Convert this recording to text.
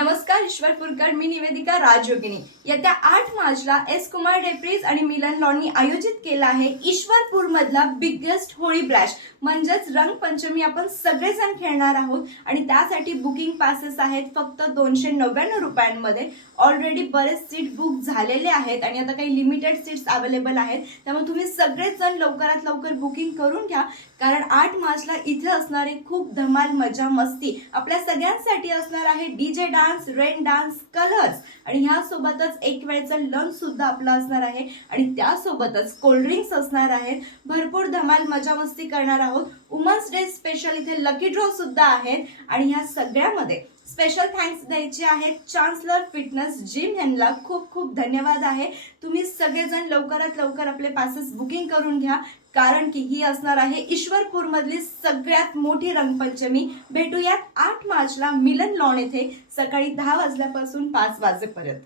नमस्कार ईश्वरपूरकर, मी निवेदिका राजयोगिनी। येत्या 8 मार्चला एस कुमार ड्रेपरीज आणि मिलन लॉननी आयोजित केला आहे ईश्वरपूर मधला बिगेस्ट होळी ब्लॅश म्हणजेच रंगपंचमी आपण सगळेजण खेळणार आहोत आणि त्यासाठी बुकिंग पासेस आहेत फक्त 299 रुपयांमध्ये। ऑलरेडी बरेच सीट बुक झालेले आहेत आणि आता काही लिमिटेड सीट्स अवेलेबल आहेत, त्यामुळे तुम्ही सगळेजण लवकरात लवकर बुकिंग करून घ्या, कारण 8 मार्चला इथे असणारे खूप धमाल मजा मस्ती आपल्या सगळ्यांसाठी असणार आहे। DJ dance, rain dance, colours आणि ह्या सोबतच एक वेळचा लंच सुद्धा आपला असणार आहे आणि त्यासोबतच कोल्ड ड्रिंक्स असणार आहेत। भरपूर धमाल मजा मस्ती करणार आहोत। वुमन्स डे स्पेशल इथे लकी ड्रॉ सुद्धा आहेत आणि ह्या सगळ्यामध्ये स्पेशल थँक्स द्यायचे आहेत चान्सलर फिटनेस जिम यांना। खूप खूप धन्यवाद आहे। तुम्ही सगळेजण लवकरात लवकर आपले पासेस बुकिंग करून घ्या, कारण की ही असणार आहे ईश्वरपूर मधली सगळ्यात मोठी रंगपंचमी। भेटूयात 8 मार्चला मिलन लॉन येथे सकाळी 10 वाजल्यापासून 5 वाजेपर्यंत।